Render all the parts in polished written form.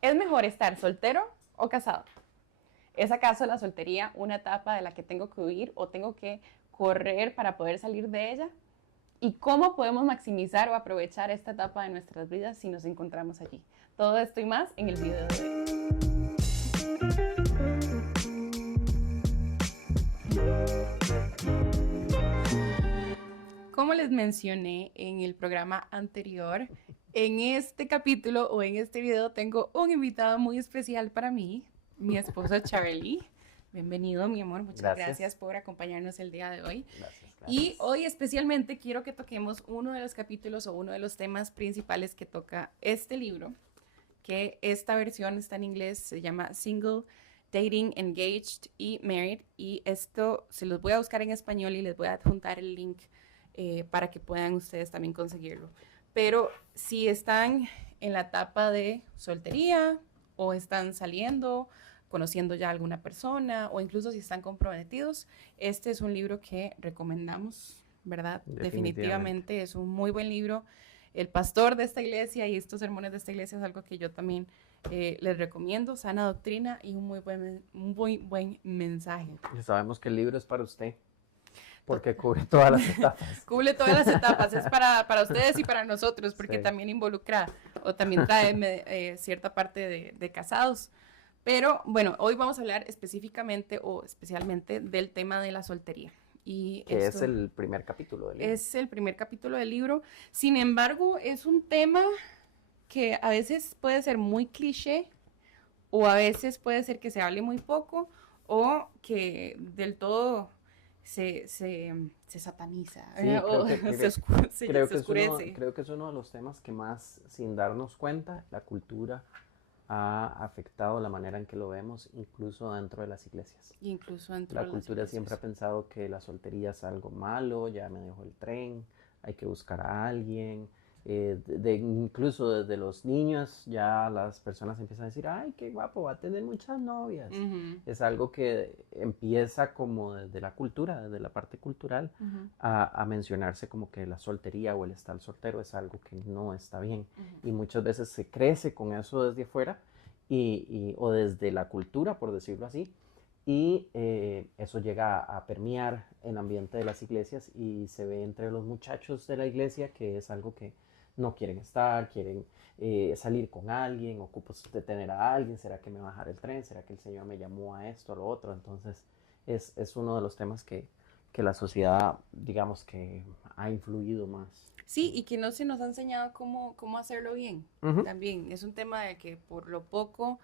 ¿Es mejor estar soltero o casado? ¿Es acaso la soltería una etapa de la que tengo que huir o tengo que correr para poder salir de ella? ¿Y cómo podemos maximizar o aprovechar esta etapa de nuestras vidas si nos encontramos allí? Todo esto y más en el video de hoy. Como les mencioné en el programa anterior, en este capítulo o en este video tengo un invitado muy especial para mí, mi esposo Charlie. Bienvenido, mi amor. Muchas gracias por acompañarnos el día de hoy. Gracias. Y hoy especialmente quiero que toquemos uno de los capítulos o uno de los temas principales que toca este libro, que esta versión está en inglés, se llama Single, Dating, Engaged y Married. Y esto se los voy a buscar en español y les voy a adjuntar el link para que puedan ustedes también conseguirlo. Pero si están en la etapa de soltería o están saliendo, conociendo ya a alguna persona o incluso si están comprometidos, este es un libro que recomendamos, ¿verdad? Definitivamente es un muy buen libro. El pastor de esta iglesia y estos sermones de esta iglesia es algo que yo también les recomiendo, sana doctrina y un muy buen mensaje. Y sabemos que el libro es para usted, porque cubre todas las etapas. Cubre todas las etapas, es para ustedes y para nosotros, porque sí, también involucra o también trae cierta parte de casados. Pero bueno, hoy vamos a hablar específicamente o especialmente del tema de la soltería. Y que es el primer capítulo del libro. Es el primer capítulo del libro. Sin embargo, es un tema que a veces puede ser muy cliché o a veces puede ser que se hable muy poco o que del todo se sataniza, sí, o se oscurece. Creo que es uno de los temas que más, sin darnos cuenta, la cultura ha afectado la manera en que lo vemos, incluso dentro de las iglesias. Incluso dentro la de cultura las siempre ha pensado que la soltería es algo malo, ya me dejó el tren, hay que buscar a alguien. Incluso desde los niños ya las personas empiezan a decir, ay, qué guapo, va a tener muchas novias. Es algo que empieza como desde la cultura, desde la parte cultural, a mencionarse como que la soltería o el estar soltero es algo que no está bien. Y muchas veces se crece con eso desde afuera o desde la cultura, por decirlo así. Y eso llega a permear el ambiente de las iglesias y se ve entre los muchachos de la iglesia que es algo que no quieren estar, quieren salir con alguien, ocupas de tener a alguien, ¿será que me va a bajar el tren? ¿Será que el Señor me llamó a esto, a lo otro? Entonces es uno de los temas que la sociedad, digamos que ha influido más. Sí, y que no se nos ha enseñado cómo hacerlo bien. También es un tema de que por lo poco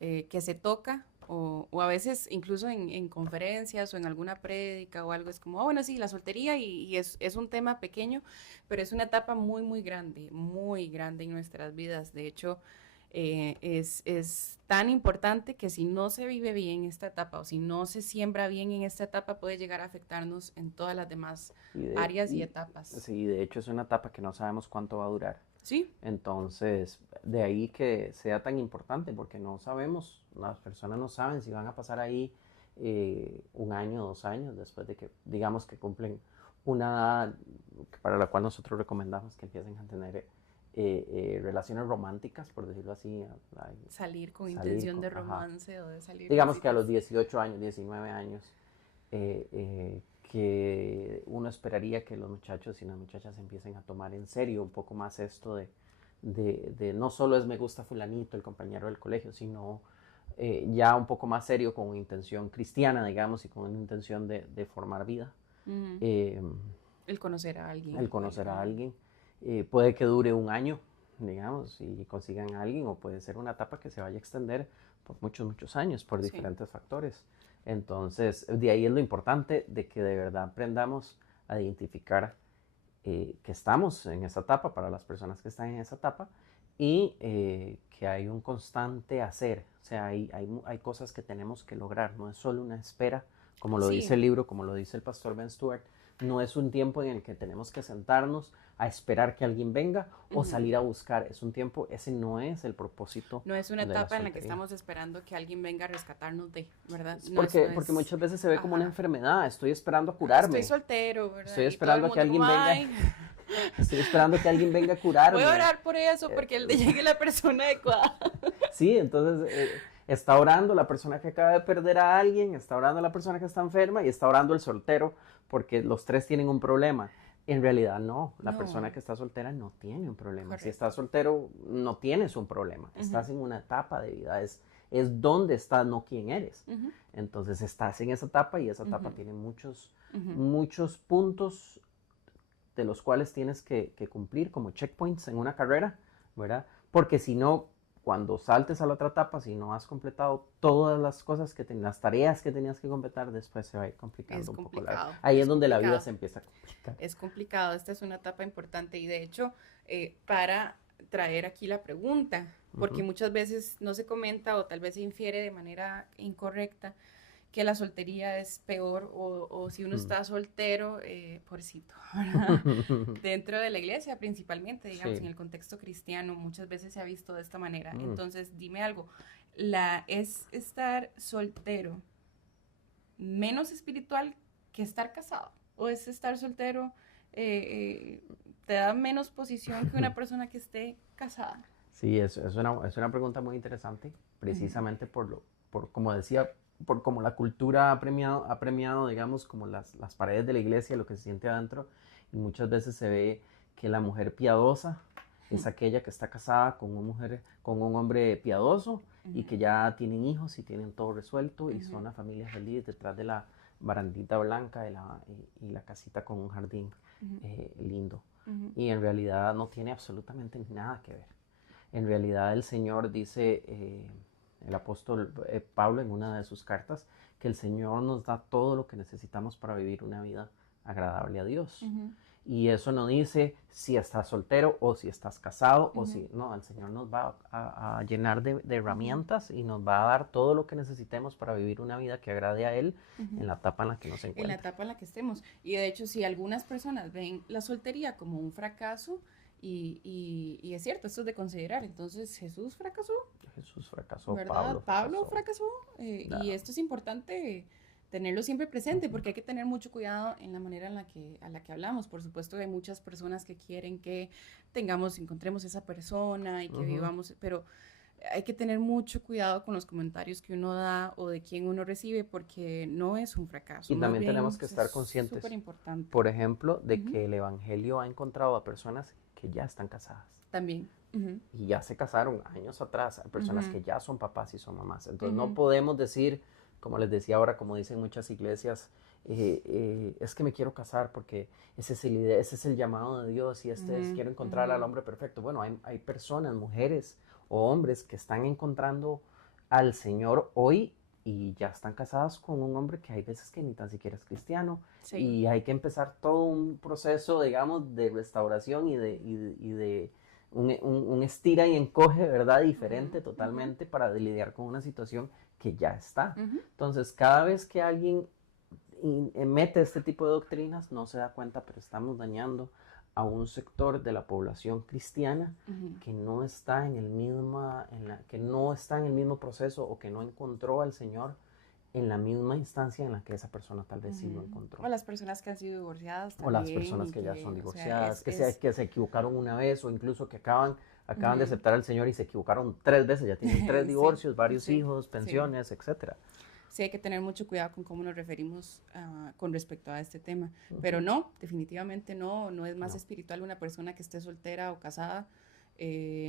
que se toca, o a veces incluso en conferencias o en alguna prédica o algo, es como, bueno, sí, la soltería y es un tema pequeño, pero es una etapa muy grande en nuestras vidas. De hecho, es tan importante que si no se vive bien esta etapa o si no se siembra bien en esta etapa, puede llegar a afectarnos en todas las demás áreas y etapas. Sí, de hecho es una etapa que no sabemos cuánto va a durar. Sí. Entonces, de ahí que sea tan importante, porque no sabemos, las personas no saben si van a pasar ahí 1 año, 2 años, después de que, digamos que cumplen una edad para la cual nosotros recomendamos que empiecen a tener relaciones románticas, por decirlo así. Salir con intención de romance o de salir. Digamos que a los 18 años, 19 años, que uno esperaría que los muchachos y las muchachas empiecen a tomar en serio un poco más esto de no solo es me gusta fulanito, el compañero del colegio, sino ya un poco más serio con intención cristiana, digamos, y con una intención de formar vida. El conocer a alguien. El conocer a alguien. Puede que dure 1 año, digamos, y consigan a alguien, o puede ser una etapa que se vaya a extender por muchos años, por diferentes factores. Entonces, de ahí es lo importante de que de verdad aprendamos a identificar que estamos en esa etapa, para las personas que están en esa etapa, y que hay un constante hacer. O sea, hay cosas que tenemos que lograr, no es solo una espera, como lo dice el libro, como lo dice el pastor Ben Stuart. No es un tiempo en el que tenemos que sentarnos a esperar que alguien venga o salir a buscar. Es un tiempo, ese no es el propósito. No es una etapa en la que estamos esperando que alguien venga a rescatarnos ¿verdad? No, porque muchas veces se ve como una enfermedad. Estoy esperando a curarme. Estoy soltero, ¿verdad? Estoy esperando a que alguien venga. Estoy esperando que alguien venga a curarme. Voy a orar por eso, porque le llegue la persona adecuada. Sí, entonces está orando la persona que acaba de perder a alguien, está orando la persona que está enferma y está orando el soltero porque los tres tienen un problema. En realidad no, la persona No, que está soltera no tiene un problema. Si estás correcto. soltero no tienes un problema, Ujú, estás en una etapa de vida, es donde estás, no quién eres. ujú, Entonces estás en esa etapa y esa etapa ujú, tiene muchos, ujú. muchos puntos de los cuales tienes que cumplir como checkpoints en una carrera, ¿verdad? Porque si no, cuando saltes a la otra etapa, si no has completado todas las cosas las tareas que tenías que completar, después se va a ir complicando Es un poco complicado, ahí es es donde la vida complicado. se empieza a complicar. Es complicado, esta es una etapa importante y de hecho, para traer aquí la pregunta, porque Ujú. muchas veces no se comenta o tal vez se infiere de manera incorrecta que la soltería es peor o si uno está soltero, pobrecito, ¿verdad? Dentro de la iglesia principalmente, digamos, en Sí. el contexto cristiano, muchas veces se ha visto de esta manera. Mm. Entonces, dime algo, ¿es estar soltero menos espiritual que estar casado? ¿O es estar soltero te da menos posición que una persona que esté casada? Sí, es una pregunta muy interesante, Ujú, precisamente por como decía, por como la cultura ha premiado, digamos, como las paredes de la iglesia, lo que se siente adentro, y muchas veces se ve que la mujer piadosa es ujú, aquella que está casada con un hombre piadoso y ujú, que ya tienen hijos y tienen todo resuelto y son ujú, una familia feliz detrás de la barandita blanca y la casita con un jardín ujú, lindo. ujú, Y en realidad no tiene absolutamente nada que ver. En realidad el Señor dice, el apóstol Pablo en una de sus cartas, que el Señor nos da todo lo que necesitamos para vivir una vida agradable a Dios. ujú, Y eso no dice si estás soltero o si estás casado o ujú, si... No, el Señor nos va a llenar de ujú, herramientas y nos va a dar todo lo que necesitemos para vivir una vida que agrade a Él ujú. en la etapa en la que nos En la encuentre. etapa en la que estemos. Y de hecho, si algunas personas ven la soltería como un fracaso, y es cierto, esto es de considerar, entonces Jesús fracasó, Jesús fracasó, ¿verdad? Pablo Pablo fracasó. fracasó, y No. esto es importante tenerlo siempre presente porque hay que tener mucho cuidado en la manera en a la que hablamos. Por supuesto que hay muchas personas que quieren que encontremos esa persona y que Ujú. vivamos, pero hay que tener mucho cuidado con los comentarios que uno da o de quién uno recibe porque no es un fracaso, Y más también tenemos bien que es estar súper conscientes, importante. por ejemplo, de Ujú. que el Evangelio ha encontrado a personas que ya están casadas También. Ujú, y ya se casaron años atrás, hay personas ujú, que ya son papás y son mamás. Entonces no ujú, podemos decir, como les decía ahora, como dicen muchas iglesias, es que me quiero casar porque ese es el llamado de Dios y este es, ujú, quiero encontrar al ujú, hombre perfecto. Bueno, hay personas, mujeres o hombres que están encontrando al Señor hoy y ya están casadas con un hombre que hay veces que ni tan siquiera es cristiano sí. y hay que empezar todo un proceso, digamos, de restauración y de un estira y encoge, ¿verdad? Ujú, Diferente ujú, totalmente para lidiar con una situación que ya está. ujú, Entonces, cada vez que alguien mete este tipo de doctrinas, no se da cuenta, pero estamos dañando a un sector de la población cristiana ujú, que no está en el que no está en el mismo proceso o que no encontró al Señor en la misma instancia en la que esa persona tal vez sí lo ujú. encontró. O las personas que han sido divorciadas O las también personas y que ya son que, o sea, divorciadas, que se equivocaron una vez o incluso que acaban de ujú. aceptar al Señor y se equivocaron 3 veces, ya tienen 3 Sí, divorcios, varios sí, hijos, sí. pensiones, etcétera. Sí hay que tener mucho cuidado con cómo nos referimos con respecto a este tema. Pero Ujú. no, definitivamente no, no es más No. espiritual una persona que esté soltera o casada.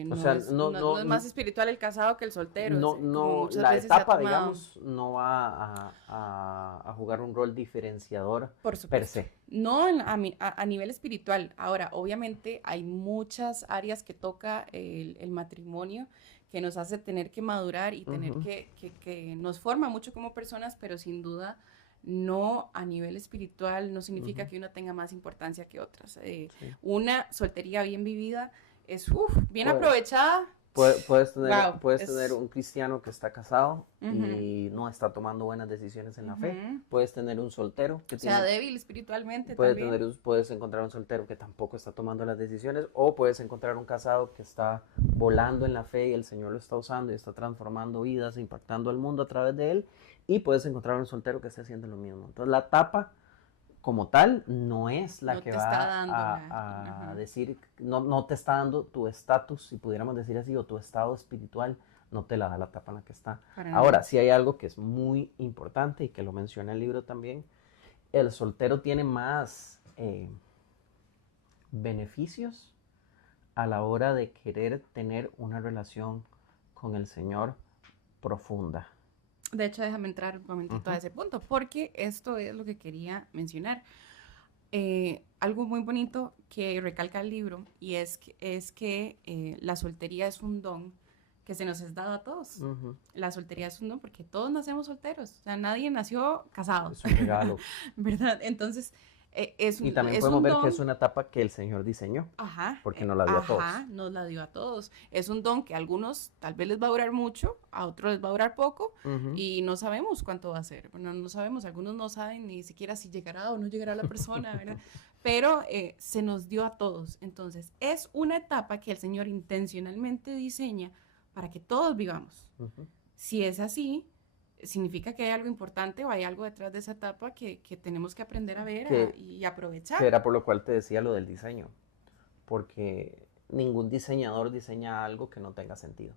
O No sea, es, no, no es más espiritual el casado que el soltero, como muchas la veces se ha etapa, tomado. digamos, no va a jugar un rol diferenciador Por per supuesto. se. No a nivel espiritual. Ahora, obviamente hay muchas áreas que toca el matrimonio que nos hace tener que madurar y tener Ujú, que nos forma mucho como personas, pero sin duda no a nivel espiritual no significa ujú, que una tenga más importancia que otras. sí. Una soltería bien vivida es bien Pues, aprovechada. Wow, puedes tener un cristiano que está casado ujú, y no está tomando buenas decisiones en la fe. ujú. Puedes tener un soltero que O sea, tiene, débil espiritualmente también. puedes encontrar un soltero que tampoco está tomando las decisiones o puedes encontrar un casado que está volando en la fe y el Señor lo está usando y está transformando vidas, impactando al mundo a través de él. Y puedes encontrar un soltero que esté haciendo lo mismo. Entonces la etapa como tal no es la No que te está va dando a ajá. decir, no te está dando tu estatus, si pudiéramos decir así, o tu estado espiritual no te la da la etapa en la que está. Para Ahora, nada. sí hay algo que es muy importante y que lo menciona el libro también. El soltero tiene más beneficios a la hora de querer tener una relación con el Señor profunda. De hecho, déjame entrar un momentito a ese punto, porque esto es lo que quería mencionar. Algo muy bonito que recalca el libro y es que la soltería es un don que se nos es dado a todos. La soltería es un don porque todos nacemos solteros, o sea, nadie nació casado. Es un regalo. ¿Verdad? Entonces, Y también es podemos un ver que don. es una etapa que el Señor diseñó, Ajá, porque nos la dio a todos. nos la dio a todos. Es un don que a algunos tal vez les va a durar mucho, a otros les va a durar poco y no sabemos cuánto va a ser. Bueno, no sabemos, algunos no saben ni siquiera si llegará o no llegará la persona, ¿verdad? Pero se nos dio a todos. Entonces, es una etapa que el Señor intencionalmente diseña para que todos vivamos. Si es así, significa que hay algo importante o hay algo detrás de esa etapa que tenemos que aprender a ver y aprovechar. Que era por lo cual te decía lo del diseño, porque ningún diseñador diseña algo que no tenga sentido.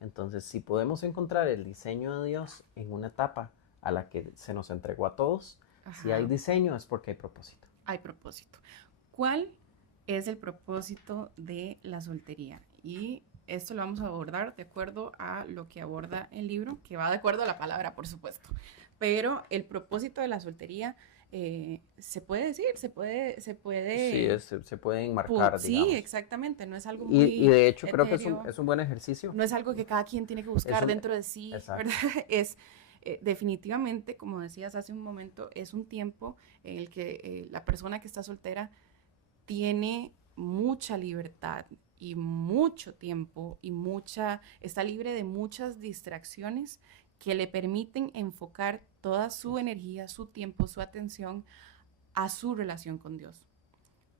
Entonces, si podemos encontrar el diseño de Dios en una etapa a la que se nos entregó a todos, si hay diseño es porque hay propósito. Hay propósito. ¿Cuál es el propósito de la soltería? Y esto lo vamos a abordar de acuerdo a lo que aborda el libro, que va de acuerdo a la palabra, por supuesto. Pero el propósito de la soltería se puede decir, se puede... Sí, se puede enmarcar, digamos. Sí, exactamente, no es algo muy y de hecho etéreo, creo que es un buen ejercicio. No es algo que cada quien tiene que buscar dentro de sí, ¿verdad? Es definitivamente, como decías hace un momento, es un tiempo en el que la persona que está soltera tiene mucha libertad y mucho tiempo y está libre de muchas distracciones que le permiten enfocar toda su energía, su tiempo, su atención a su relación con Dios.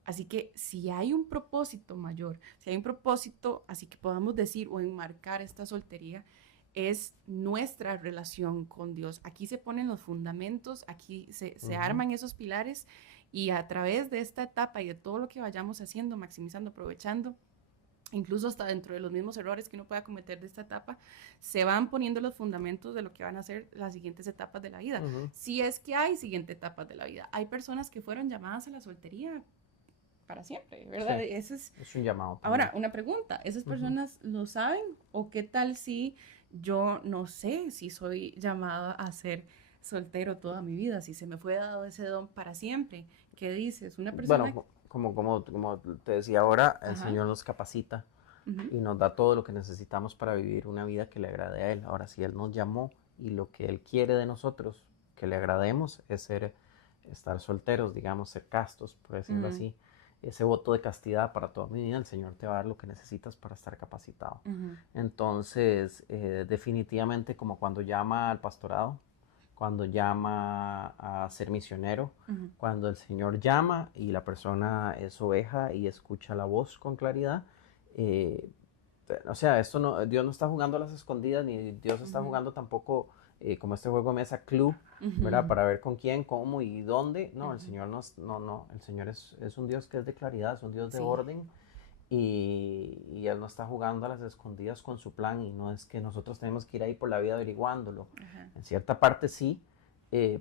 Así que si hay un propósito mayor, si hay un propósito, así que podamos decir o enmarcar esta soltería, es nuestra relación con Dios. Aquí se ponen los fundamentos, aquí se arman esos pilares y a través de esta etapa y de todo lo que vayamos haciendo, maximizando, aprovechando, incluso hasta dentro de los mismos errores que uno pueda cometer de esta etapa, se van poniendo los fundamentos de lo que van a ser las siguientes etapas de la vida. Si es que hay siguientes etapas de la vida. Hay personas que fueron llamadas a la soltería para siempre, ¿verdad? Sí, es un llamado también. Ahora, una pregunta, ¿esas personas lo saben? ¿O qué tal si yo no sé si soy llamada a ser soltero toda mi vida, si se me fue dado ese don para siempre? ¿Qué dices? Una persona... Bueno, como te decía ahora, el Señor nos capacita y nos da todo lo que necesitamos para vivir una vida que le agrade a Él. Ahora, si Él nos llamó y lo que Él quiere de nosotros, que le agrademos, es estar solteros, digamos, ser castos, por decirlo así, ese voto de castidad para toda mi vida, el Señor te va a dar lo que necesitas para estar capacitado. Entonces, definitivamente como cuando llama al pastorado, cuando llama a ser misionero, cuando el Señor llama y la persona es oveja y escucha la voz con claridad, o sea, Dios no está jugando a las escondidas, ni Dios está jugando tampoco como este juego de mesa Clue, ¿verdad? Para ver con quién, cómo y dónde. No, el Señor el Señor es un Dios que es de claridad, es un Dios de orden. Y Él no está jugando a las escondidas con su plan y no es que nosotros tenemos que ir ahí por la vida averiguándolo. En cierta parte sí,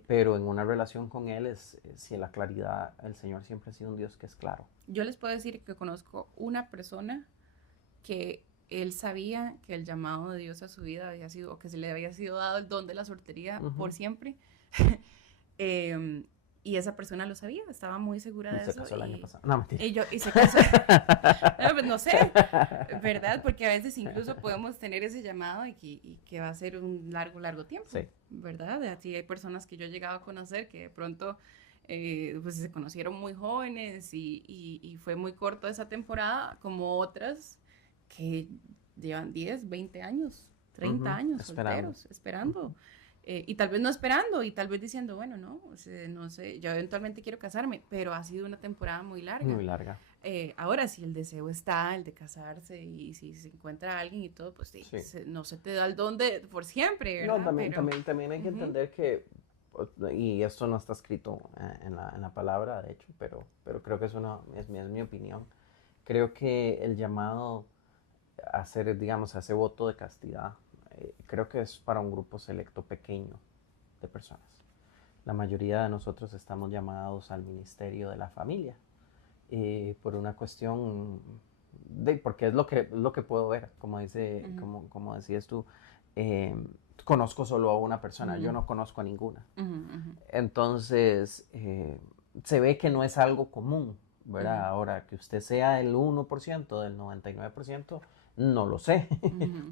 pero en una relación con Él si la claridad, el Señor siempre ha sido un Dios que es claro. Yo les puedo decir que conozco una persona que él sabía que el llamado de Dios a su vida había sido, o que se le había sido dado el don de la soltería por siempre. Y esa persona lo sabía, estaba muy segura de eso. Se casó el año pasado. No, mentira. Y se casó. Pues no sé, ¿verdad? Porque a veces incluso podemos tener ese llamado y que va a ser un largo tiempo, ¿verdad? Así hay personas que yo he llegado a conocer que de pronto pues se conocieron muy jóvenes y fue muy corto esa temporada, como otras que llevan 10, 20 años, 30 años solteros, esperando. Y tal vez no esperando, y tal vez diciendo, bueno, no sé, yo eventualmente quiero casarme, pero ha sido una temporada muy larga. Muy larga. Ahora, si el deseo está, el de casarse, y si se encuentra alguien y todo, pues sí. No se te da el don por siempre, ¿verdad? No, también hay que entender que, y esto no está escrito en la palabra, de hecho, pero creo que es mi opinión. Creo que el llamado hacer, digamos, ese voto de castidad, creo que es para un grupo selecto pequeño de personas. La mayoría de nosotros estamos llamados al ministerio de la familia, por una cuestión porque es lo que puedo ver, como como decías tú, eh, conozco solo a una persona, yo no conozco a ninguna. Entonces, se ve que no es algo común, ¿verdad? Ahora, que usted sea el 1%, del 99%, no lo sé.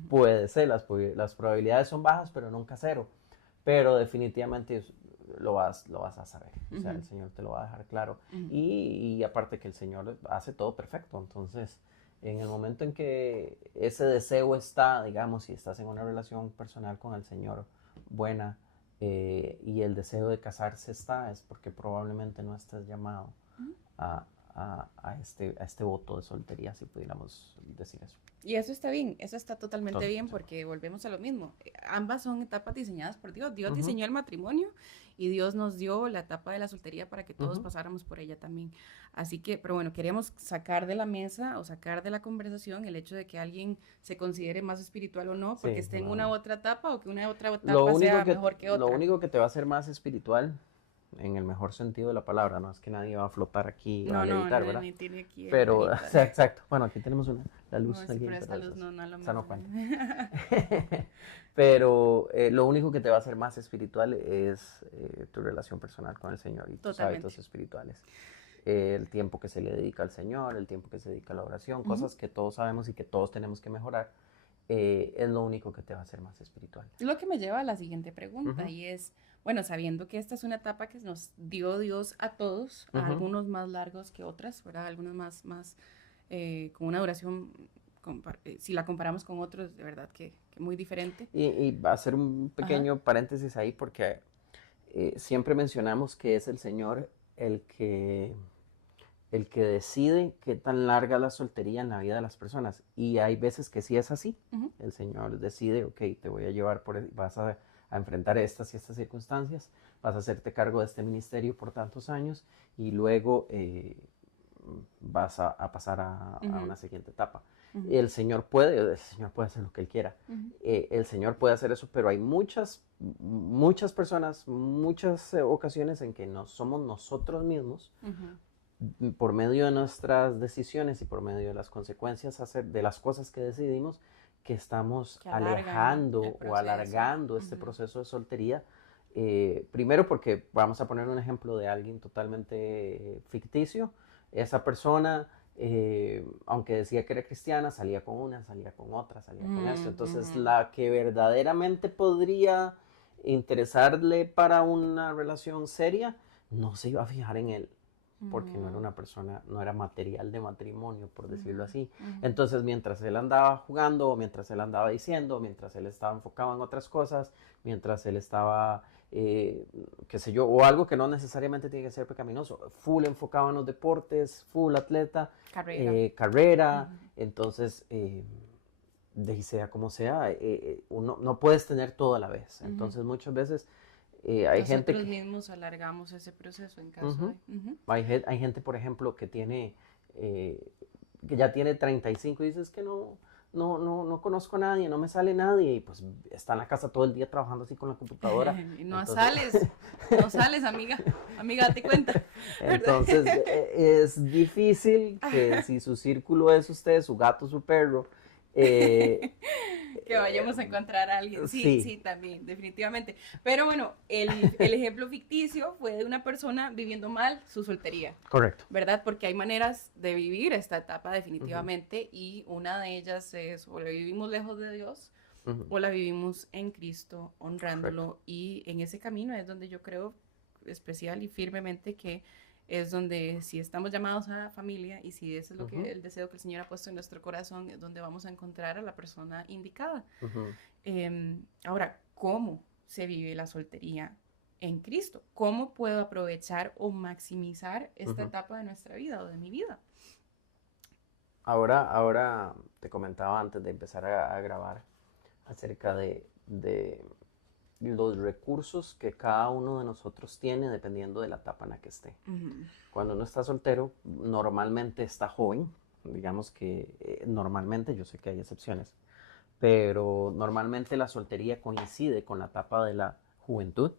Puede ser, las probabilidades son bajas, pero nunca cero. Pero definitivamente lo vas a saber. O sea, el Señor te lo va a dejar claro. Y aparte que el Señor hace todo perfecto. Entonces, en el momento en que ese deseo está, digamos, si estás en una relación personal con el Señor buena, y el deseo de casarse está, es porque probablemente no estás llamado a, a este voto de soltería, si pudiéramos decir eso. Y eso está bien, eso está totalmente bien porque volvemos a lo mismo. Ambas son etapas diseñadas por Dios. Dios diseñó el matrimonio y Dios nos dio la etapa de la soltería para que todos pasáramos por ella también. Así que, pero bueno, queremos sacar de la mesa o sacar de la conversación el hecho de que alguien se considere más espiritual o no, porque esté en una u otra etapa o que una u otra etapa sea mejor que otra. Lo único que te va a hacer más espiritual, en el mejor sentido de la palabra, no es que nadie va a flotar aquí y va a levitar, ¿verdad? Ni tiene aquí pero, o sea, exacto, bueno, aquí tenemos la luz. No, pero esta luz no lo mismo. Pero lo único que te va a hacer más espiritual es tu relación personal con el Señor y tus hábitos espirituales. El tiempo que se le dedica al Señor, el tiempo que se dedica a la oración, cosas que todos sabemos y que todos tenemos que mejorar, es lo único que te va a hacer más espiritual. Lo que me lleva a la siguiente pregunta y es, bueno, sabiendo que esta es una etapa que nos dio Dios a todos, a algunos más largos que otras, ¿verdad? Algunos más con una duración, si la comparamos con otros, de verdad que muy diferente. Y va a hacer un pequeño paréntesis ahí porque siempre mencionamos que es el Señor el que decide qué tan larga la soltería en la vida de las personas. Y hay veces que sí es así. El Señor decide, ok, te voy a llevar vas a enfrentar estas y estas circunstancias, vas a hacerte cargo de este ministerio por tantos años y luego vas a pasar a una siguiente etapa. El Señor puede hacer lo que Él quiera. El Señor puede hacer eso, pero hay muchas personas, muchas ocasiones en que no somos nosotros mismos, por medio de nuestras decisiones y por medio de las consecuencias de las cosas que decidimos, que estamos alejando o alargando este proceso de soltería. Primero porque vamos a poner un ejemplo de alguien totalmente ficticio. Esa persona, aunque decía que era cristiana, salía con una, salía con otra, salía con esto. Entonces, la que verdaderamente podría interesarle para una relación seria, no se iba a fijar en él, porque no era una persona, no era material de matrimonio, por decirlo así. Entonces, mientras él andaba jugando, o mientras él andaba diciendo, mientras él estaba enfocado en otras cosas, mientras él estaba, qué sé yo, o algo que no necesariamente tiene que ser pecaminoso, full enfocado en los deportes, full atleta, carrera. Entonces, sea como sea, uno no puedes tener todo a la vez. Entonces, muchas veces hay gente nosotros mismos alargamos ese proceso en caso de... Hay gente, por ejemplo, que ya tiene 35 y dices que no conozco a nadie, no me sale nadie, y pues está en la casa todo el día trabajando así con la computadora. Y no sales, amiga, date cuenta. Entonces es difícil que si su círculo es usted, su gato, su perro, que vayamos a encontrar a alguien. Sí, también, definitivamente. Pero bueno, el ejemplo ficticio fue de una persona viviendo mal su soltería. Correcto. ¿Verdad? Porque hay maneras de vivir esta etapa definitivamente y una de ellas es o la vivimos lejos de Dios o la vivimos en Cristo, honrándolo. Correcto. Y en ese camino es donde yo creo especial y firmemente que es donde si estamos llamados a familia y si ese es lo que el deseo que el Señor ha puesto en nuestro corazón, es donde vamos a encontrar a la persona indicada. Ahora, ¿cómo se vive la soltería en Cristo? ¿Cómo puedo aprovechar o maximizar esta etapa de nuestra vida o de mi vida? Ahora te comentaba antes de empezar a grabar acerca de los recursos que cada uno de nosotros tiene dependiendo de la etapa en la que esté. Cuando uno está soltero, normalmente está joven, digamos que normalmente, yo sé que hay excepciones, pero normalmente la soltería coincide con la etapa de la juventud.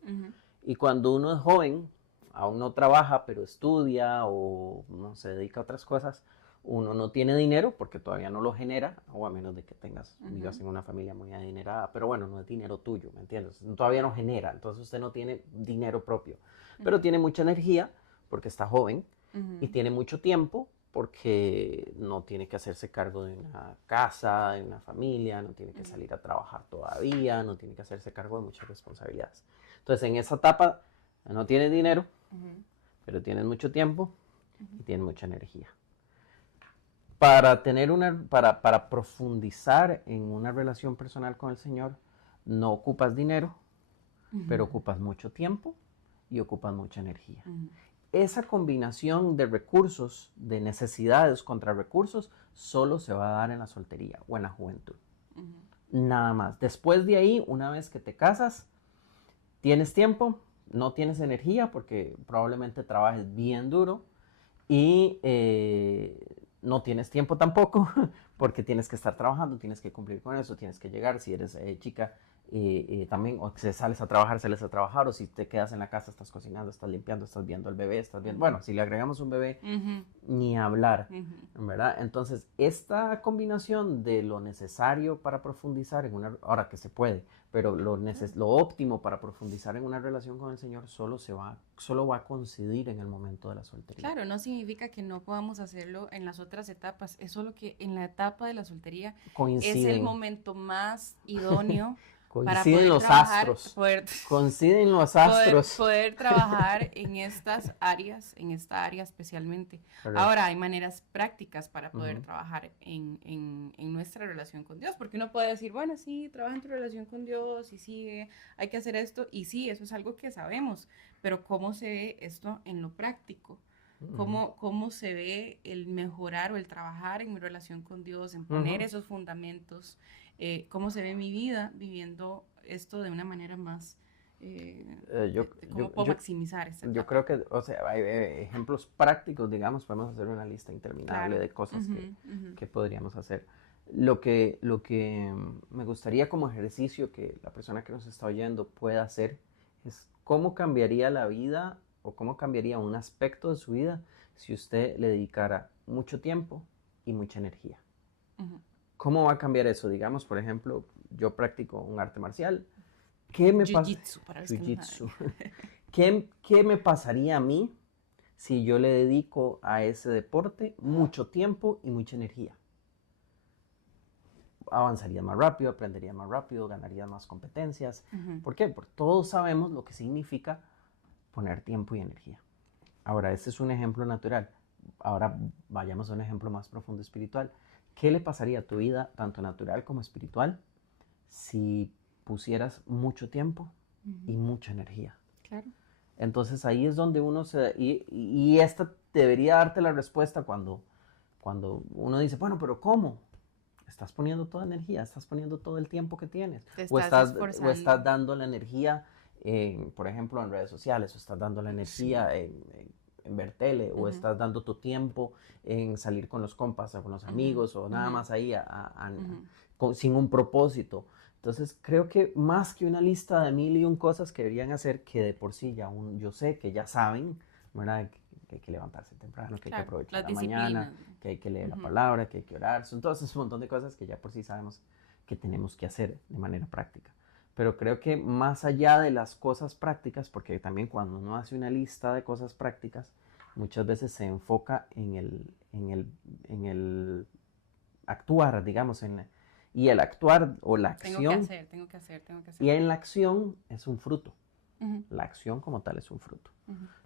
Y cuando uno es joven, aún no trabaja, pero estudia o no se dedica a otras cosas, uno no tiene dinero porque todavía no lo genera, o a menos de que vivas en una familia muy adinerada, pero bueno, no es dinero tuyo, ¿me entiendes? Todavía no genera, entonces usted no tiene dinero propio, pero tiene mucha energía porque está joven y tiene mucho tiempo porque no tiene que hacerse cargo de una casa, de una familia, no tiene que salir a trabajar todavía, no tiene que hacerse cargo de muchas responsabilidades. Entonces, en esa etapa no tienes dinero, pero tienes mucho tiempo y tienes mucha energía. Para profundizar en una relación personal con el Señor, no ocupas dinero, pero ocupas mucho tiempo y ocupas mucha energía. Esa combinación de recursos, de necesidades contra recursos, solo se va a dar en la soltería o en la juventud. Nada más. Después de ahí, una vez que te casas, tienes tiempo, no tienes energía porque probablemente trabajes bien duro y no tienes tiempo tampoco porque tienes que estar trabajando, tienes que cumplir con eso, tienes que llegar, si eres chica, también, o si sales a trabajar, o si te quedas en la casa, estás cocinando, estás limpiando, estás viendo el bebé, estás viendo, bueno, si le agregamos un bebé, ni hablar, ¿verdad? Entonces, esta combinación de lo necesario para profundizar ahora que se puede, pero lo óptimo para profundizar en una relación con el Señor solo va a coincidir en el momento de la soltería. Claro, no significa que no podamos hacerlo en las otras etapas, es solo que en la etapa de la soltería es el momento más idóneo para poder los trabajar, astros. Coinciden los astros. Poder trabajar en esta área especialmente. Correcto. Ahora, hay maneras prácticas para poder trabajar en nuestra relación con Dios, porque uno puede decir, bueno, sí, trabaja en tu relación con Dios y sigue, hay que hacer esto, y sí, eso es algo que sabemos, pero ¿cómo se ve esto en lo práctico? ¿Cómo se ve el mejorar o el trabajar en mi relación con Dios, en poner esos fundamentos? ¿Cómo se ve mi vida viviendo esto de una manera más, cómo puedo maximizar esta etapa? Yo creo que, o sea, hay ejemplos prácticos, digamos, podemos hacer una lista interminable de cosas que podríamos hacer. Lo que me gustaría como ejercicio que la persona que nos está oyendo pueda hacer es cómo cambiaría la vida o cómo cambiaría un aspecto de su vida si usted le dedicara mucho tiempo y mucha energía. ¿Cómo va a cambiar eso? Digamos, por ejemplo, yo practico un arte marcial. ¿Qué me Jiu-jitsu, para los Jiu-jitsu. ¿Qué me pasaría a mí si yo le dedico a ese deporte mucho tiempo y mucha energía? Avanzaría más rápido, aprendería más rápido, ganaría más competencias. ¿Por qué? Porque todos sabemos lo que significa poner tiempo y energía. Ahora, este es un ejemplo natural. Ahora vayamos a un ejemplo más profundo espiritual. ¿Qué le pasaría a tu vida, tanto natural como espiritual, si pusieras mucho tiempo y mucha energía? Claro. Entonces ahí es donde uno y esta debería darte la respuesta cuando uno dice, bueno, pero ¿cómo? Estás poniendo toda energía, estás poniendo todo el tiempo que tienes. O estás dando la energía, por ejemplo, en redes sociales, o estás dando la energía en ver tele, o estás dando tu tiempo en salir con los compas o con los amigos, o nada más ahí sin un propósito. Entonces creo que más que una lista de 1001 cosas que deberían hacer, que de por sí yo sé que ya saben, ¿verdad? Que hay que levantarse temprano, que hay que aprovechar la mañana, que hay que leer la palabra, que hay que orar. Son todos ese montón de cosas que ya por sí sabemos que tenemos que hacer de manera práctica. Pero creo que más allá de las cosas prácticas, porque también cuando uno hace una lista de cosas prácticas, muchas veces se enfoca en el actuar, digamos, y el actuar o la acción. Tengo que hacer. Y en la acción es un fruto. La acción como tal es un fruto.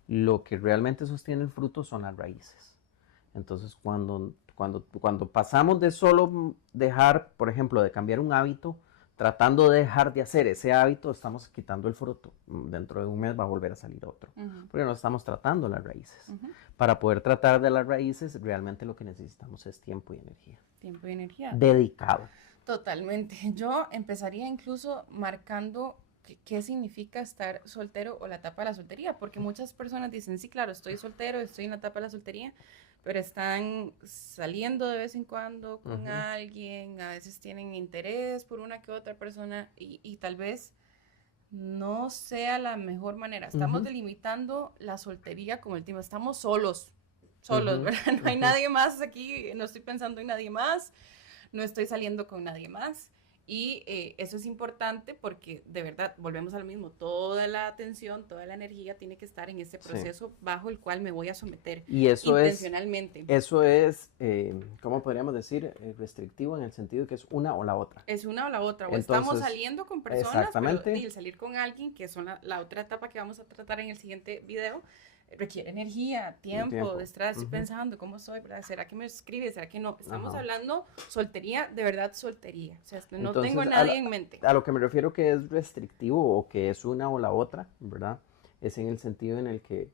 Lo que realmente sostiene el fruto son las raíces. Entonces, cuando pasamos de solo dejar, por ejemplo, de cambiar un hábito, tratando de dejar de hacer ese hábito, estamos quitando el fruto. Dentro de un mes va a volver a salir otro. Porque no estamos tratando las raíces. Para poder tratar de las raíces, realmente lo que necesitamos es tiempo y energía. Tiempo y energía. Dedicado. Totalmente. Yo empezaría incluso marcando qué significa estar soltero o la etapa de la soltería, porque muchas personas dicen, sí, claro, estoy soltero, estoy en la etapa de la soltería, pero están saliendo de vez en cuando con Ujú. alguien, a veces tienen interés por una que otra persona y tal vez no sea la mejor manera. Estamos Ujú. delimitando la soltería como el tema. Estamos solos, solos, Ujú. ¿verdad? No hay Ujú. nadie más aquí, no estoy pensando en nadie más, no estoy saliendo con nadie más. Y eso es importante porque de verdad, volvemos al mismo, toda la atención, toda la energía tiene que estar en este Sí. proceso bajo el cual me voy a someter Y intencionalmente. eso es, ¿cómo podríamos decir? Restrictivo en el sentido que es una o la otra. Es una o la otra, o estamos Entonces, saliendo con personas, pero exactamente. el salir con alguien, que son la otra etapa que vamos a tratar en el siguiente video, requiere energía, Un tiempo, de tiempo. estar así Ujú. pensando, ¿cómo soy? ¿Verdad? ¿Será que me escribe? ¿Será que no? Estamos Ajá. hablando soltería, de verdad soltería, o sea, no tengo a Entonces, nadie en mente. a lo que me refiero que es restrictivo o que es una o la otra, ¿verdad? Es en el sentido en el que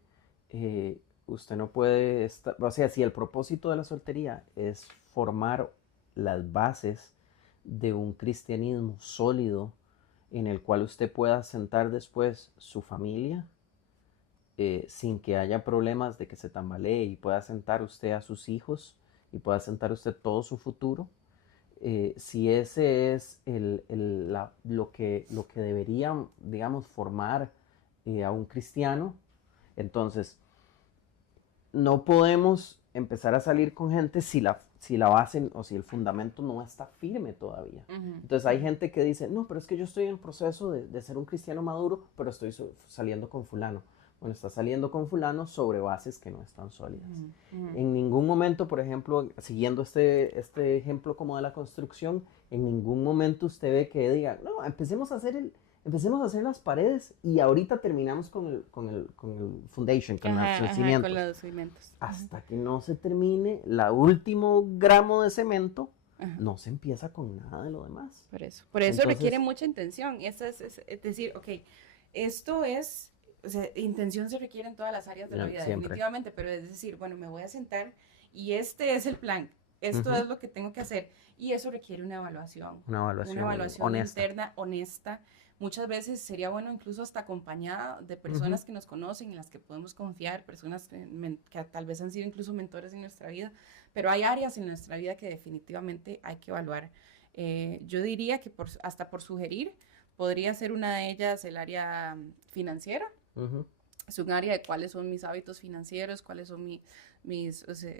usted no puede estar, o sea, si el propósito de la soltería es formar las bases de un cristianismo sólido en el cual usted pueda sentar después su familia, sin que haya problemas de que se tambalee y pueda sentar usted a sus hijos y pueda sentar usted todo su futuro, si ese es lo que debería, digamos, formar a un cristiano, entonces no podemos empezar a salir con gente si la base o si el fundamento no está firme todavía. Ujú, Entonces hay ujú. gente que dice, no, pero es que yo estoy en el proceso de ser un cristiano maduro, pero estoy saliendo con fulano. Bueno, está saliendo con fulano sobre bases que no están sólidas. Ujú, ujú. En ningún momento, por ejemplo, siguiendo este ejemplo como de la construcción, en ningún momento usted ve que diga, no, empecemos a hacer las paredes y ahorita terminamos con el foundation, con Ajá, los ajá, con cimientos. los cimientos. Ujú. Hasta que no se termine la último gramo de cemento, Ajá. no se empieza con nada de lo demás. Por eso requiere Entonces, mucha intención. Es decir, ok, esto es, o sea, intención se requiere en todas las áreas de la vida, siempre. definitivamente, pero es decir, bueno, me voy a sentar y este es el plan, esto Ujú. es lo que tengo que hacer y eso requiere Una una evaluación evaluación honesta. interna, honesta. Muchas veces sería bueno incluso hasta acompañada de Ujú. personas que nos conocen, en las que podemos confiar, personas que tal vez han sido incluso mentores en nuestra vida, pero hay áreas en nuestra vida que definitivamente hay que evaluar. Yo diría que hasta por sugerir, podría ser una de ellas el área financiera. Ujú. Es un área de cuáles son mis hábitos financieros, cuáles son o sea,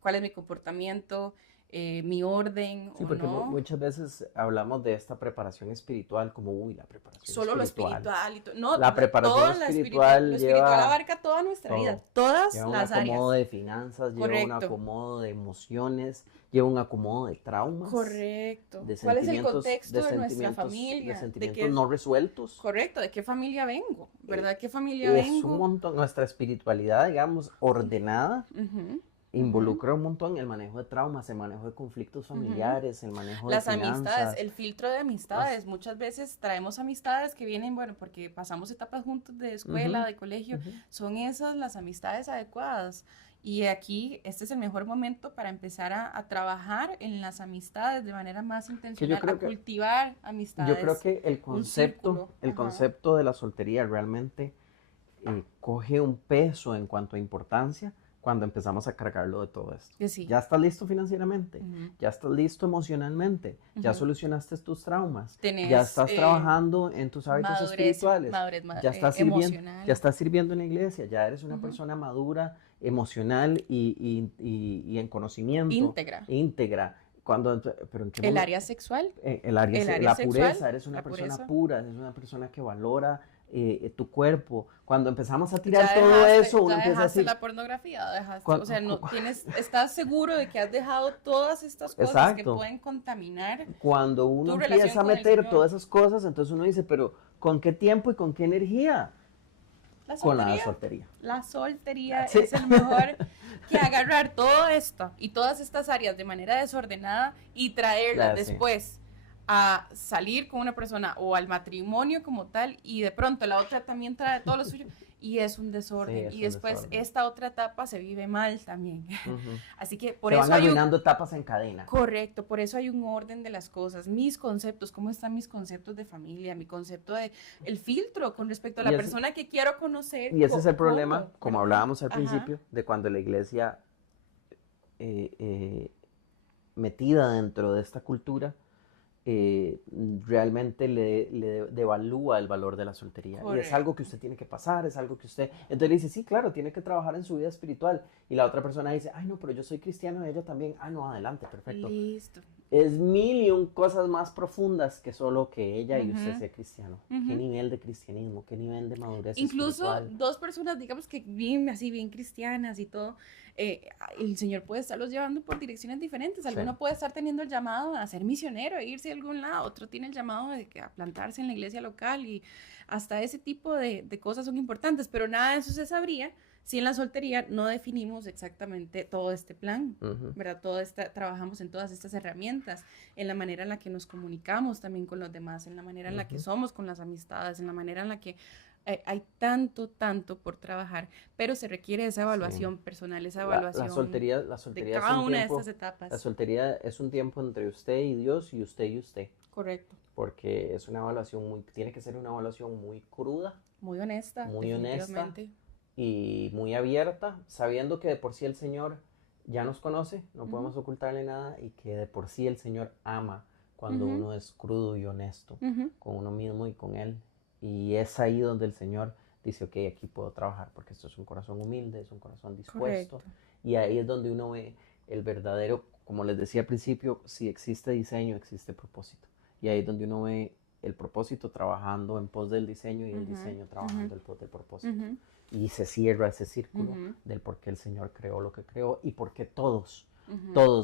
cuál es mi comportamiento, mi orden Sí, o porque no. muchas veces hablamos de esta preparación espiritual como, uy, la preparación Solo lo espiritual. espiritual y no, La preparación todo lo espiritual espiritual lleva abarca toda nuestra vida, todo. todas Lleva un las acomodo áreas. de finanzas, lleva un Correcto, acomodo de emociones, lleva un acomodo de traumas, correcto. de ¿Cuál es el sentimientos, de contexto de nuestra sentimientos, de familia? ¿De sentimientos qué? no resueltos. Correcto, ¿de qué familia vengo? Eh, ¿Verdad? ¿Qué familia Es un vengo? montón, nuestra espiritualidad, digamos, ordenada, Ujú, ujú, involucra un montón el manejo de traumas, el manejo de conflictos ujú. familiares, el manejo de Las amistades, finanzas. el filtro de amistades. Muchas veces traemos amistades que vienen, bueno, porque pasamos etapas juntos de escuela, Ujú, de colegio. ujú. Son esas las amistades adecuadas. Y aquí, este es el mejor momento para empezar a trabajar en las amistades de manera más Que yo intencional, a creo que cultivar Yo creo amistades, que el un concepto, círculo. el Ajá. concepto de la soltería realmente coge un peso en cuanto a importancia cuando empezamos a cargarlo de todo esto. Que sí. Ya estás listo financieramente, Ujú, ya estás listo emocionalmente, ya ujú. solucionaste tus traumas, ya Tenés estás trabajando en tus hábitos madurez, espirituales, madurez ya emocional. estás sirviendo en la iglesia, ya eres una Ujú. persona madura, emocional y en conocimiento, Íntegra. íntegra. Pero ¿en qué El momento? área sexual, El área, el área la sexual, pureza, eres una la persona pureza. pura, eres una persona que valora tu cuerpo. Cuando empezamos a tirar Ya todo dejaste, eso, uno ya empieza a dejaste decir, la pornografía, dejaste, "Cuan- o sea, cu- no cu- tienes, estás seguro de que has dejado todas estas cosas que exacto, pueden contaminar cuando uno tu relación empieza a con el meter Señor. todas esas cosas, entonces uno dice, pero ¿con qué tiempo y con qué energía? La Con la soltería, soltería. la soltería Sí. es el mejor que agarrar todo esto y todas estas áreas de manera desordenada y traerlas Sí. después a salir con una persona o al matrimonio como tal y de pronto la otra también trae todo lo suyo y es un Sí, desorden es y un después desorden. esta otra etapa se vive mal también. Ujú. Así que por Se van eso hay un arruinando etapas en cadena. correcto, por eso hay un orden de las cosas, mis conceptos, cómo están mis conceptos de familia, mi concepto de el filtro con respecto a Y la ese, persona que quiero conocer, y ese es el problema, cómo, como ¿verdad? hablábamos al Ajá. principio, de cuando la iglesia eh, eh, metida dentro de esta cultura, realmente le devalúa el valor de la soltería. Y es algo que usted tiene que pasar, es algo que usted... Entonces le dice, sí, claro, tiene que trabajar en su vida espiritual. Y la otra persona dice, ay, no, pero yo soy cristiano, ella también. Ah, no, adelante, perfecto. Listo. Es mil y un cosas más profundas que solo que ella y usted sea cristiano. ¿Qué nivel de cristianismo? ¿Qué nivel de madurez Incluso espiritual? dos personas, digamos que bien así, bien cristianas y todo, el Señor puede estarlos llevando por direcciones diferentes. Alguno Sí. puede estar teniendo el llamado a ser misionero, a irse a algún lado, otro tiene el llamado a plantarse en la iglesia local, y hasta ese tipo de cosas son importantes, pero nada de eso se sabría si en la soltería no definimos exactamente todo este plan, ¿verdad? Trabajamos en todas estas herramientas, en la manera en la que nos comunicamos también con los demás, en la manera en la que somos con las amistades, en la manera en la que hay tanto, tanto por trabajar, pero se requiere esa evaluación personal, esa evaluación La de soltería es cada un una de tiempo, estas etapas. la soltería es un tiempo entre usted y Dios y usted y usted. Correcto. Porque es una evaluación tiene que ser una evaluación muy cruda, muy honesta, muy honesta definitivamente. Y muy abierta, sabiendo que de por sí el Señor ya nos conoce, no podemos ocultarle nada, y que de por sí el Señor ama cuando uno es crudo y honesto con uno mismo y con Él. Y es ahí donde el Señor dice, ok, aquí puedo trabajar, porque esto es un corazón humilde, es un corazón dispuesto. Correcto. Y ahí es donde uno ve el verdadero, como les decía al principio, si existe diseño, existe propósito. Y ahí es donde uno ve el propósito trabajando en pos del diseño y el diseño trabajando en pos del propósito. Y se cierra ese círculo del por qué el Señor creó lo que creó y por qué todos,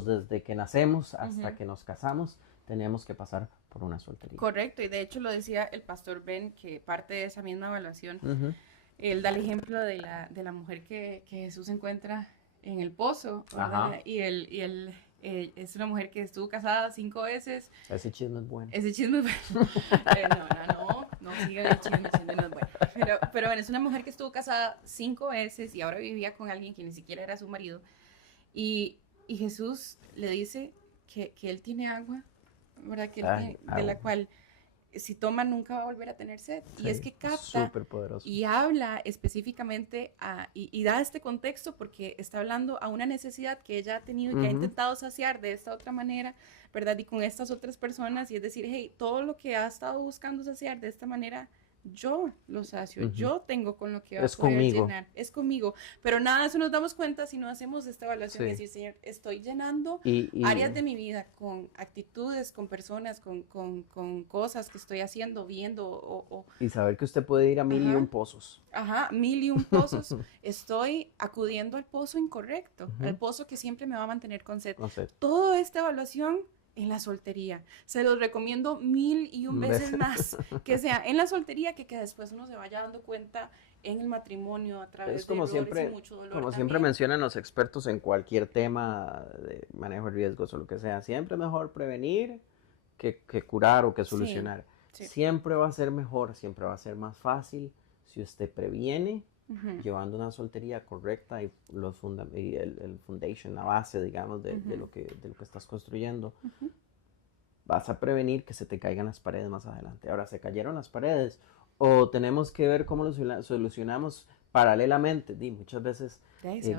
desde que nacemos hasta que nos casamos, tenemos que pasar por una soltería. Correcto, y de hecho lo decía el pastor Ben, que parte de esa misma evaluación, él da el ejemplo de la mujer que Jesús encuentra en el pozo, ¿verdad? Y él es una mujer que estuvo casada 5 veces. Ese chisme es bueno. Ese chisme es bueno. No sigan el chisme no es bueno. Pero bueno, es una mujer que estuvo casada 5 veces y ahora vivía con alguien que ni siquiera era su marido. Y Jesús le dice que él tiene agua, ¿verdad? Que él tiene, de la cual si toma nunca va a volver a tener sed. Sí, y es que capta y habla específicamente y da este contexto porque está hablando a una necesidad que ella ha tenido y que ha intentado saciar de esta otra manera, ¿verdad? Y con estas otras personas, y es decir, hey, todo lo que ha estado buscando saciar de esta manera, yo lo sacio, yo tengo con lo que va a poder llenar, es conmigo, pero nada de eso nos damos cuenta si no hacemos esta evaluación, es decir, Señor, estoy llenando áreas de mi vida con actitudes, con personas, con cosas que estoy haciendo, viendo y saber que usted puede ir a 1001 pozos. 1001 pozos, estoy acudiendo al pozo incorrecto, al pozo que siempre me va a mantener con sed. Toda esta evaluación en la soltería. Se los recomiendo 1001 veces más. Que sea en la soltería que después uno se vaya dando cuenta en el matrimonio a través de errores y mucho dolor. Como siempre mencionan los expertos en cualquier tema de manejo de riesgos o lo que sea, siempre es mejor prevenir que curar o que solucionar. Sí. Siempre va a ser mejor, siempre va a ser más fácil si usted previene llevando una soltería correcta y el foundation, la base, digamos, de lo que estás construyendo. Vas a prevenir que se te caigan las paredes más adelante. Ahora, se cayeron las paredes o tenemos que ver cómo lo solucionamos paralelamente. Muchas veces,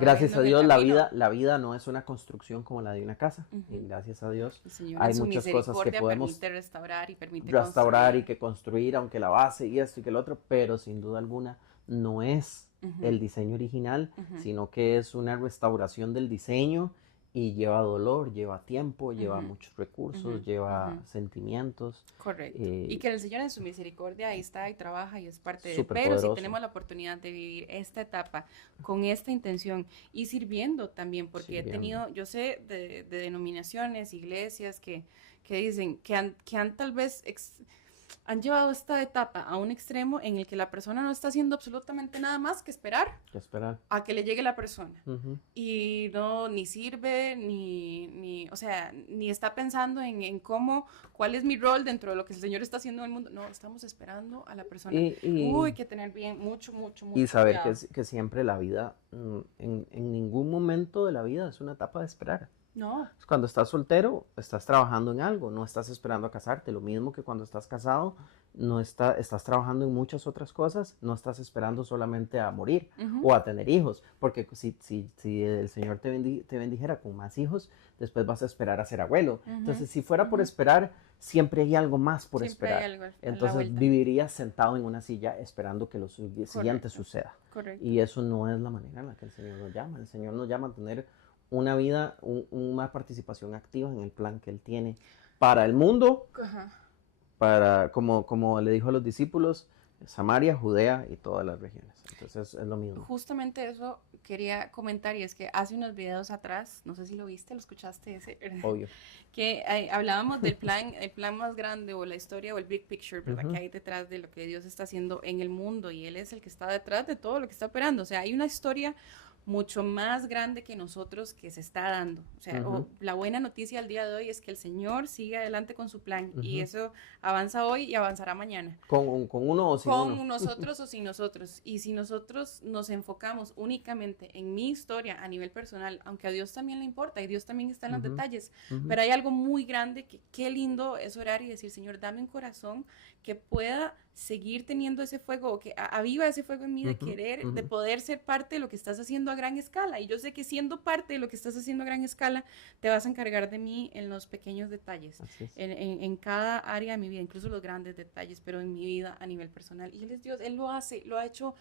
gracias a Dios, la vida no es una construcción como la de una casa. Y gracias a Dios hay muchas cosas que podemos restaurar y que construir, aunque la base y esto y que el otro, pero sin duda alguna no es el diseño original, sino que es una restauración del diseño y lleva dolor, lleva tiempo, lleva muchos recursos, lleva sentimientos. Correcto. Y que el Señor en su misericordia ahí está y trabaja y es parte de él. Pero si tenemos la oportunidad de vivir esta etapa con esta intención y sirviendo también, porque he tenido, yo sé de denominaciones, iglesias que dicen que han tal vez han llevado esta etapa a un extremo en el que la persona no está haciendo absolutamente nada más que esperar a que le llegue la persona. Y no, ni sirve, ni está pensando en cuál es mi rol dentro de lo que el Señor está haciendo en el mundo. No, estamos esperando a la persona. Hay que tener bien, mucho y saber que siempre la vida, en ningún momento de la vida es una etapa de esperar. No. Cuando estás soltero, estás trabajando en algo, no estás esperando a casarte. Lo mismo que cuando estás casado, estás trabajando en muchas otras cosas, no estás esperando solamente a morir Ujú. o a tener hijos, porque si el Señor te bendijera con más hijos, después vas a esperar a ser abuelo. Ujú. Entonces, si fuera por Ujú. esperar, siempre hay algo más por Siempre hay esperar. algo a la Entonces, vuelta. vivirías sentado en una silla esperando que lo siguiente Correcto, suceda. correcto. Y eso no es la manera en la que el Señor nos llama. El Señor nos llama a tener una vida, una participación activa en el plan que Él tiene para el mundo, Ajá. como le dijo a los discípulos, Samaria, Judea y todas las regiones. Entonces es lo mismo. Justamente eso quería comentar y es que hace unos videos atrás, no sé si lo viste, lo escuchaste ese, Obvio. que hablábamos del plan, el plan más grande o la historia o el big picture, ¿verdad? Que hay detrás de lo que Dios está haciendo en el mundo y Él es el que está detrás de todo lo que está operando. O sea, hay una historia mucho más grande que nosotros que se está dando. O sea, la buena noticia al día de hoy es que el Señor sigue adelante con su plan y eso avanza hoy y avanzará mañana. Con uno o sin uno. Con nosotros o sin nosotros. Y si nosotros nos enfocamos únicamente en mi historia a nivel personal, aunque a Dios también le importa y Dios también está en los detalles, pero hay algo muy grande que qué lindo es orar y decir, Señor, dame un corazón que pueda seguir teniendo ese fuego, o que aviva ese fuego en mí de querer, de poder ser parte de lo que estás haciendo a gran escala. Y yo sé que siendo parte de lo que estás haciendo a gran escala, te vas a encargar de mí en los pequeños detalles, en cada área de mi vida, incluso los grandes detalles, pero en mi vida a nivel personal. Y Él es Dios, Él lo hace, lo ha hecho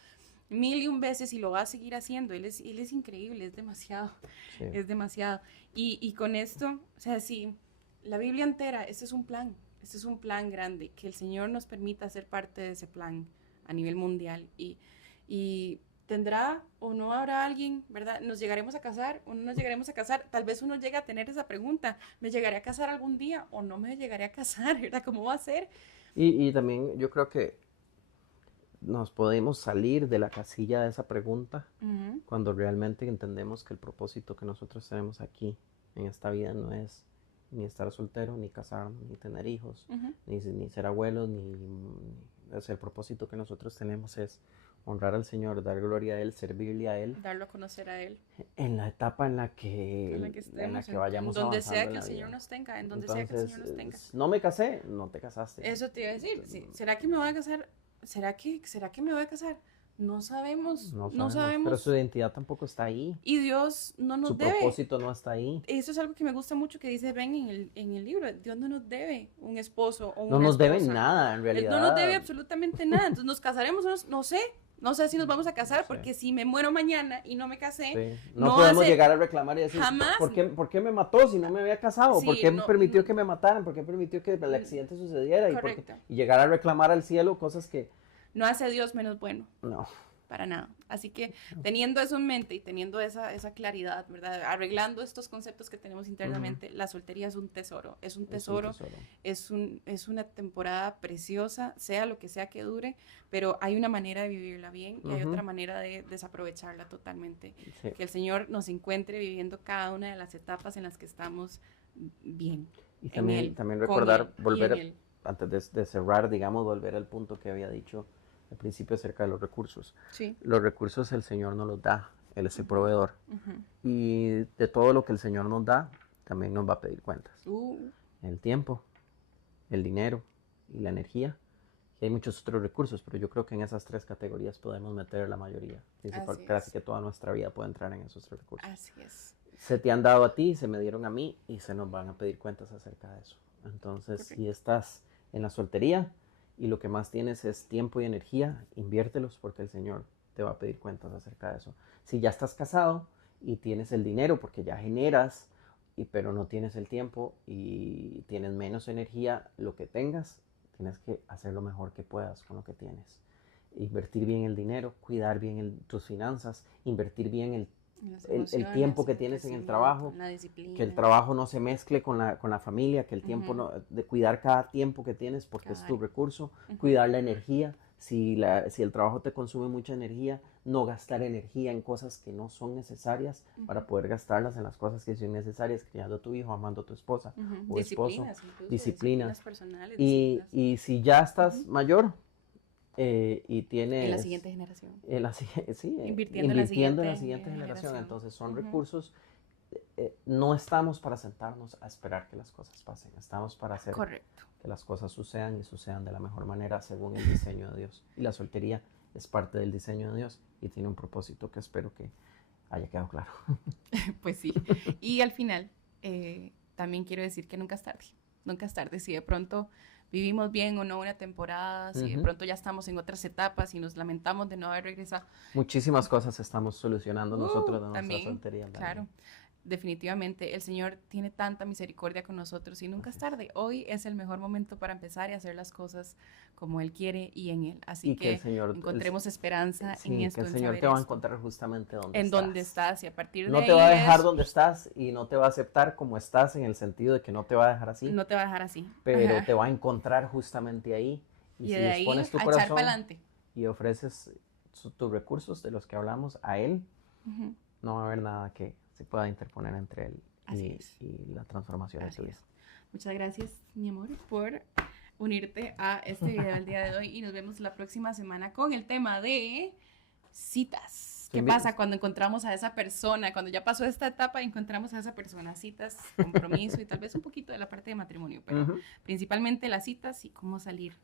1000 veces y lo va a seguir haciendo. Él es increíble, es demasiado, es demasiado. Y con esto, o sea, sí, la Biblia entera, este es un plan grande, que el Señor nos permita ser parte de ese plan a nivel mundial y tendrá o no habrá alguien, ¿verdad? ¿Nos llegaremos a casar o no nos llegaremos a casar? Tal vez uno llega a tener esa pregunta, ¿me llegaré a casar algún día o no me llegaré a casar? ¿Verdad? ¿Cómo va a ser? Y también yo creo que nos podemos salir de la casilla de esa pregunta cuando realmente entendemos que el propósito que nosotros tenemos aquí en esta vida no es ni estar soltero, ni casarnos, ni tener hijos, ni ser abuelos, el propósito que nosotros tenemos es honrar al Señor, dar gloria a Él, servirle a Él. Darlo a conocer a Él. En la etapa en la que vayamos donde avanzando sea que en la el Señor vida. nos tenga, en donde Entonces, sea que el Señor nos tenga. No me casé, no te casaste. Eso te iba a decir, sí. ¿Será que me voy a casar? ¿Será que me voy a casar? No sabemos, no sabemos. Pero su identidad tampoco está ahí. Y Dios no nos debe. Su propósito no está ahí. Eso es algo que me gusta mucho que dice Ben en el libro. Dios no nos debe un esposo o una No nos esposa. debe nada, en realidad. No nos debe absolutamente nada. Entonces nos casaremos, no sé. No sé si nos vamos a casar, porque si me muero mañana y no me casé, no podemos llegar a reclamar y decir, jamás. ¿Por qué me mató si no me había casado? Sí, ¿Por qué permitió que me mataran? ¿Por qué permitió que el accidente sucediera? Y llegar a reclamar al cielo cosas que... No hace Dios menos bueno. No. Para nada. Así que teniendo eso en mente y teniendo esa claridad, ¿verdad? Arreglando estos conceptos que tenemos internamente, la soltería es un tesoro. Es un tesoro, es una temporada preciosa, sea lo que sea que dure, pero hay una manera de vivirla bien y hay otra manera de desaprovecharla totalmente. Sí. Que el Señor nos encuentre viviendo cada una de las etapas en las que estamos bien. Y también recordar, volver, antes de cerrar, digamos, volver al punto que había dicho al principio acerca de los recursos. Sí. Los recursos el Señor nos los da, Él es el proveedor. Y de todo lo que el Señor nos da, también nos va a pedir cuentas. El tiempo, el dinero y la energía. Y hay muchos otros recursos, pero yo creo que en esas tres categorías podemos meter la mayoría. Casi que toda nuestra vida puede entrar en esos tres recursos. Así es. Se te han dado a ti, se me dieron a mí y se nos van a pedir cuentas acerca de eso. Entonces, si estás en la soltería y lo que más tienes es tiempo y energía, inviértelos porque el Señor te va a pedir cuentas acerca de eso. Si ya estás casado y tienes el dinero porque ya generas, pero no tienes el tiempo y tienes menos energía, lo que tengas, tienes que hacer lo mejor que puedas con lo que tienes. Invertir bien el dinero, cuidar bien tus finanzas, invertir bien el tiempo que tienes en el trabajo, que el trabajo no se mezcle con la familia, que el tiempo de cuidar cada tiempo que tienes porque es tu recurso, cuidar la energía, si el trabajo te consume mucha energía, no gastar energía en cosas que no son necesarias para poder gastarlas en las cosas que son necesarias, criando a tu hijo, amando a tu esposa o esposo, disciplinas personales, y si ya estás mayor, y tienes... En la siguiente generación. Invirtiendo en la siguiente generación. Entonces son recursos. No estamos para sentarnos a esperar que las cosas pasen. Estamos para hacer que las cosas sucedan y sucedan de la mejor manera según el diseño de Dios. Y la soltería es parte del diseño de Dios y tiene un propósito que espero que haya quedado claro. Pues sí. Y al final, también quiero decir que nunca es tarde. Nunca es tarde. Si de pronto vivimos bien o no una temporada, si de pronto ya estamos en otras etapas y nos lamentamos de no haber regresado. Muchísimas cosas estamos solucionando nosotros de nuestra también, soltería. Claro. Definitivamente, el Señor tiene tanta misericordia con nosotros y nunca es tarde. Hoy es el mejor momento para empezar y hacer las cosas como Él quiere y en Él. Así y que el Señor, encontremos esperanza sí, en esto. que el Señor te va a encontrar justamente donde en estás. donde estás y a partir de no ahí te va a dejar donde estás y no te va a aceptar como estás en el sentido de que no te va a dejar así. No te va a dejar así. Pero te va a encontrar justamente ahí. Y si de ahí dispones tu a corazón echar para adelante. Y ofreces tus recursos de los que hablamos a Él, no va a haber nada que se pueda interponer entre Él y la transformación de tu vida. Muchas gracias, mi amor, por unirte a este video el día de hoy y nos vemos la próxima semana con el tema de citas. ¿Qué pasa cuando encontramos a esa persona? Cuando ya pasó esta etapa y encontramos a esa persona, citas, compromiso y tal vez un poquito de la parte de matrimonio, pero principalmente las citas y cómo salir,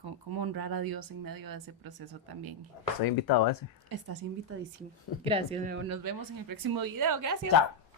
cómo honrar a Dios en medio de ese proceso también. Estoy invitado a ese. Estás invitadísimo. Gracias, nos vemos en el próximo video. Gracias. Chao.